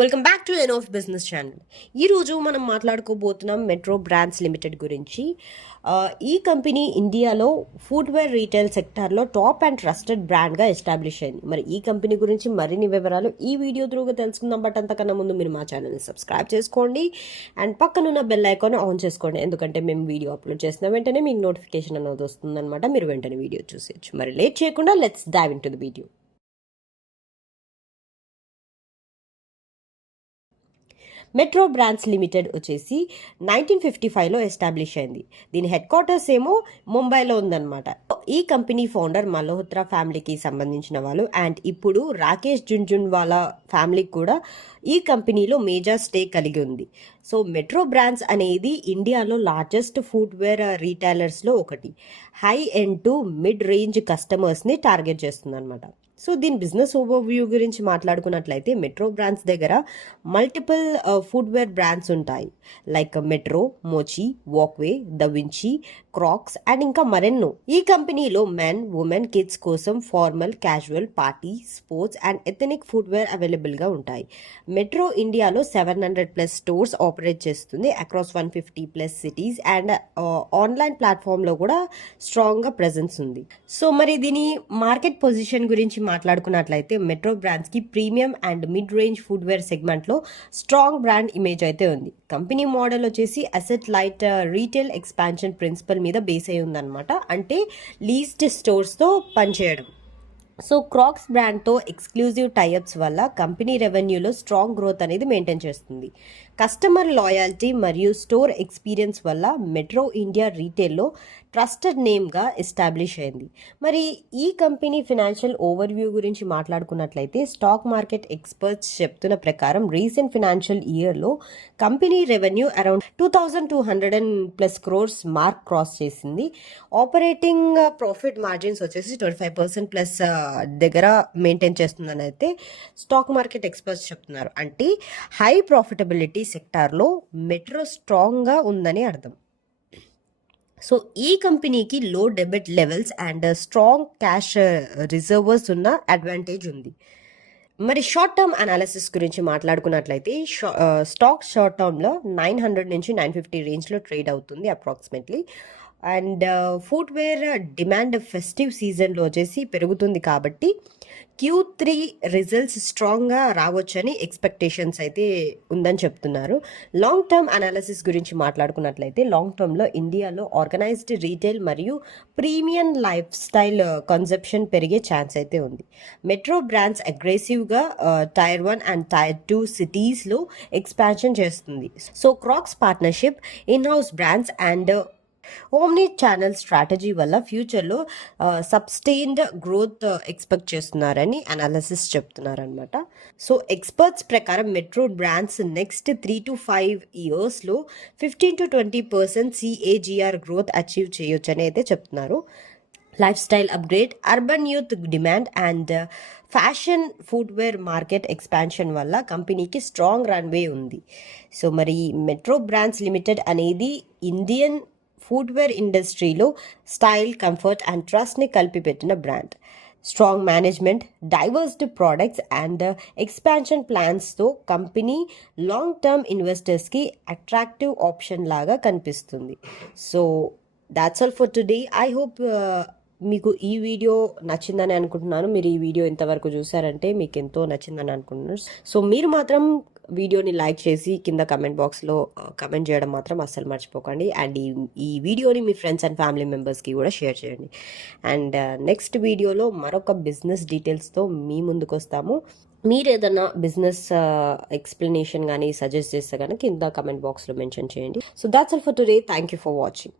Welcome back to N of business channel. ఈరోజు మనం మాట్లాడుకోబోతున్నాం metro brands limited గురించి. ఈ కంపెనీ ఇండియాలో ఫుట్వేర్ రీటైల్ సెక్టార్లో టాప్ అండ్ ట్రస్టెడ్ బ్రాండ్గా ఎస్టాబ్లిష్ అయింది. మరి ఈ కంపెనీ గురించి మరిన్ని వివరాలు ఈ వీడియో త్రూగా తెలుసుకుందాం. బట్ అంతకన్నా ముందు మీరు మా ఛానల్ని సబ్స్క్రైబ్ చేసుకోండి అండ్ పక్కనున్న బెల్ ఐకాన్ ఆన్ చేసుకోండి. ఎందుకంటే మేము వీడియో అప్లోడ్ చేసిన వెంటనే మీకు నోటిఫికేషన్ అనేది వస్తుందన్నమాట. మీరు వెంటనే వీడియో చూసేయచ్చు. మరి లేట్ చేయకుండా let's dive into the video. Metro brands limited వచ్చేసి 1955లో ఎస్టాబ్లిష్ అయింది. దీని హెడ్ క్వార్టర్స్ ఏమో ముంబైలో ఉందన్నమాట. ఈ కంపెనీ ఫౌండర్ మల్హోత్రా ఫ్యామిలీకి సంబంధించిన వాళ్ళు అండ్ ఇప్పుడు రాకేష్ జున్జున్వాలా ఫ్యామిలీకి కూడా ఈ కంపెనీలో మేజర్ స్టేక్ కలిగి ఉంది. సో మెట్రో బ్రాండ్స్ అనేది ఇండియాలో లార్జెస్ట్ ఫుట్వేర్ రీటైలర్స్లో ఒకటి. High end to mid range కస్టమర్స్ని టార్గెట్ చేస్తుంది అనమాట. సో దీని బిజినెస్ ఓవర్వ్యూ గురించి మాట్లాడుకున్నట్లయితే మెట్రో బ్రాండ్స్ దగ్గర మల్టిపుల్ ఫుట్వేర్ బ్రాండ్స్ ఉంటాయి. Like Metro, Mochi, Walkway, Da Vinci, Crocs and ఇంకా మరెన్నో. ఈ కంపెనీలో మెన్, ఉమెన్, కిడ్స్ కోసం formal, casual, party, sports and ethnic footwear అవైలబుల్గా ఉంటాయి. మెట్రో ఇండియాలో 700+ స్టోర్స్ ఆపరేట్ చేస్తుంది అక్రాస్ 150+ సిటీస్ అండ్ ఆన్లైన్ ప్లాట్ఫామ్లో కూడా స్ట్రాంగ్గా ప్రెజెన్స్ ఉంది. సో మరి దీని మార్కెట్ పొజిషన్ గురించి మాట్లాడుకున్నట్లయితే మెట్రో బ్రాండ్స్కి premium and mid range footwear సెగ్మెంట్లో స్ట్రాంగ్ బ్రాండ్ ఇమేజ్ అయితే ఉంది. కంపెనీ మోడల్ వచ్చేసి asset light retail expansion principle మీద బేస్ అయి ఉందన్నమాట. అంటే లీస్ట్ స్టోర్స్తో పనిచేయడం. సో క్రాక్స్ బ్రాండ్తో ఎక్స్క్లూజివ్ టైఅప్స్ వల్ల కంపెనీ రెవెన్యూలో స్ట్రాంగ్ గ్రోత్ అనేది మెయింటైన్ చేస్తుంది. కస్టమర్ లాయల్టీ మరియు స్టోర్ ఎక్స్పీరియన్స్ వల్ల మెట్రో ఇండియా రీటైల్లో ట్రస్టెడ్ నేమ్గా ఎస్టాబ్లిష్ అయింది. మరి ఈ కంపెనీ ఫినాన్షియల్ ఓవర్వ్యూ గురించి మాట్లాడుకున్నట్లయితే స్టాక్ మార్కెట్ ఎక్స్పర్ట్స్ చెప్తున్న ప్రకారం రీసెంట్ ఫినాన్షియల్ ఇయర్లో company revenue around 2200+ crores mark cross చేసింది. ఆపరేటింగ్ ప్రాఫిట్ మార్జిన్స్ వచ్చేసి 25%+ దగ్గర మెయింటైన్ చేస్తుందని అయితే స్టాక్ మార్కెట్ ఎక్స్పర్ట్స్ చెప్తున్నారు. అంటే హై ప్రాఫిటబిలిటీ సెక్టార్లో మెట్రో స్ట్రాంగ్గా ఉందని అర్థం. సో ఈ కంపెనీకి low debit levels and strong cash reserves ఉన్న అడ్వాంటేజ్ ఉంది. మరి షార్ట్ టర్మ్ అనాలిసిస్ గురించి మాట్లాడుకున్నట్లయితే స్టాక్ షార్ట్ టర్మ్లో 900 నుంచి 950 రేంజ్లో ట్రేడ్ అవుతుంది approximately. And footwear demand festive సీజన్లో వచ్చేసి పెరుగుతుంది కాబట్టి Q3 రిజల్ట్స్ స్ట్రాంగ్గా రావచ్చని ఎక్స్పెక్టేషన్స్ అయితే ఉందని చెప్తున్నారు. లాంగ్ టర్మ్ అనాలిసిస్ గురించి మాట్లాడుకున్నట్లయితే లాంగ్ టర్మ్లో ఇండియాలో ఆర్గనైజ్డ్ రీటైల్ మరియు ప్రీమియం లైఫ్ స్టైల్ కన్సెప్షన్ పెరిగే ఛాన్స్ అయితే ఉంది. మెట్రో బ్రాండ్స్ అగ్రెసివ్గా టైర్ 1 అండ్ టైర్ 2 సిటీస్లో ఎక్స్పాన్షన్ చేస్తుంది. So Crocs partnership, in house brands and omni channel strategy వల్ల ఫ్యూచర్లో సబ్స్టైన్డ్ గ్రోత్ ఎక్స్పెక్ట్ చేస్తున్నారని అనాలిసిస్ చెప్తున్నారనమాట. సో ఎక్స్పర్ట్స్ ప్రకారం మెట్రో బ్రాండ్స్ నెక్స్ట్ 3 to 5 ఇయర్స్లో 15 to 20% CAGR గ్రోత్ అచీవ్ చేయొచ్చని అయితే చెప్తున్నారు. Lifestyle upgrade, urban youth demand and fashion footwear market expansion వల్ల కంపెనీకి స్ట్రాంగ్ రన్వే ఉంది. సో మరి మెట్రో బ్రాండ్స్ లిమిటెడ్ అనేది ఇండియన్ ఫుట్వేర్ ఇండస్ట్రీలో స్టైల్, కంఫర్ట్ అండ్ ట్రస్ట్ని కలిపిపెట్టిన brand. Strong management, diverse products and expansion ప్లాన్స్తో కంపెనీ లాంగ్ టర్మ్ ఇన్వెస్టర్స్కి అట్రాక్టివ్ ఆప్షన్ లాగా కనిపిస్తుంది. So that's all for today. I hope మీకు ఈ వీడియో నచ్చిందని అనుకుంటున్నాను. మీరు ఈ వీడియో ఇంతవరకు చూసారంటే మీకు ఎంతో నచ్చిందని అనుకుంటున్నాను. సో మీరు మాత్రం వీడియోని లైక్ చేసి కింద కమెంట్ బాక్స్లో కమెంట్ చేయడం మాత్రం అస్సలు మర్చిపోకండి. అండ్ ఈ వీడియోని మీ ఫ్రెండ్స్ అండ్ ఫ్యామిలీ మెంబర్స్కి కూడా షేర్ చేయండి. అండ్ నెక్స్ట్ వీడియోలో మరొక బిజినెస్ డీటెయిల్స్తో మీ ముందుకు వస్తాము. మీరు ఏదైనా బిజినెస్ ఎక్స్ప్లెనేషన్ కానీ సజెస్ట్ చేస్తే కనుక కింద కమెంట్ బాక్స్లో మెన్షన్ చేయండి. So that's all for today. Thank you for watching.